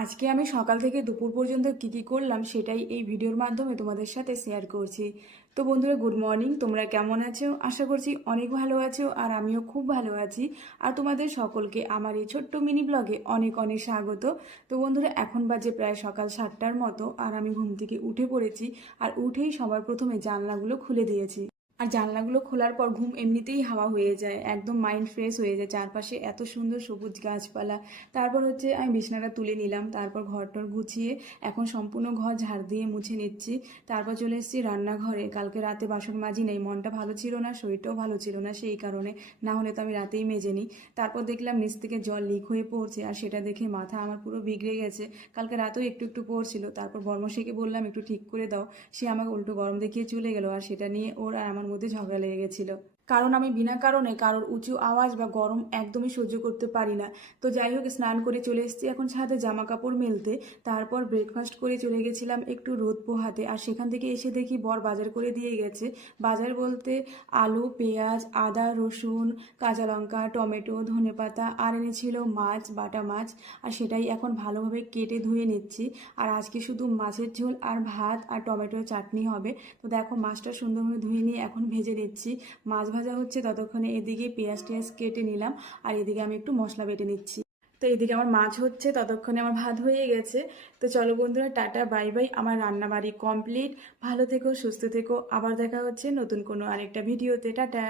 আজকে আমি সকাল থেকে দুপুর পর্যন্ত কি করলাম সেটাই এই ভিডিওর মাধ্যমে তোমাদের সাথে শেয়ার করছি। তো বন্ধুরা, গুড মর্নিং। তোমরা কেমন আছো? আশা করছি অনেক ভালো আছো, আর আমিও খুব ভালো আছি। আর তোমাদের সকলকে আমার এই ছোট্ট মিনি ব্লগে অনেক অনেক স্বাগত। তো বন্ধুরা, এখন বাজে প্রায় সকাল 7টার মতো, আর আমি ঘুম থেকে উঠে পড়েছি। আর উঠেই সবার প্রথমে জানলাগুলো খুলে দিয়েছি। আর জানলাগুলো খোলার পর ঘুম এমনিতেই হাওয়া হয়ে যায়, একদম মাইন্ড ফ্রেশ হয়ে যায়। চারপাশে এত সুন্দর সবুজ গাছপালা। তারপর হচ্ছে আমি বিছানাটা তুলে নিলাম, তারপর ঘরটর গুছিয়ে এখন সম্পূর্ণ ঘর ঝাড় দিয়ে মুছে নিচ্ছি। তারপর চলে এসেছি রান্নাঘরে। কালকে রাতে বাসন মাজি নেই, মনটা ভালো ছিল না, শরীরটাও ভালো ছিল না, সেই কারণে। না হলে তো আমি রাতেই মেজে নিই। তারপর দেখলাম নিচ থেকে জল লিক হয়ে পড়ছে, আর সেটা দেখে মাথা আমার পুরো বিগড়ে গেছে। কালকে রাতেও একটু একটু পড়ছিল, তারপর বর্মশাইকে বললাম একটু ঠিক করে দাও। সে আমাকে উল্টো গরম দেখিয়ে চলে গেল, আর সেটা নিয়ে ওর আর আমার মধ্যে ঝগড়া লেগে গেছিল। কারণ আমি বিনা কারণে কারোর উঁচু আওয়াজ বা গরম একদমই সহ্য করতে পারি না। তো যাই হোক, স্নান করে চলে এসেছি এখন ছাদে জামা কাপড় মেলতে। তারপর ব্রেকফাস্ট করে চলে গেছিলাম একটু রোদ পোহাতে, আর সেখান থেকে এসে দেখি বর বাজার করে দিয়ে গেছে। বাজার বলতে আলু, পেঁয়াজ, আদা, রসুন, কাঁচা লঙ্কা, টমেটো, ধনেপাতা, আর এনেছিল মাছ, বাটা মাছ। আর সেটাই এখন ভালোভাবে কেটে ধুয়ে নিচ্ছি। আর আজকে শুধু মাছের ঝোল আর ভাত আর টমেটোর চাটনি হবে। তো দেখো, মাছটা সুন্দরভাবে ধুয়ে নিয়ে এখন ভেজে নিচ্ছি। মাছ ভাজা হচ্ছে ততক্ষণে এদিকে পেঁয়াজ টেয়াজ কেটে নিলাম, আর এদিকে আমি একটু মশলা বেটে নিচ্ছি। তো এদিকে আমার মাছ হচ্ছে ততক্ষণে আমার ভাত হয়ে গেছে। তো চলো বন্ধুরা, টাটা বাই বাই। আমার রান্না বাড়ি কমপ্লিট। ভালো থেকো, সুস্থ থেকো। আবার দেখা হচ্ছে নতুন কোনো আরেকটা ভিডিওতে। টাটা।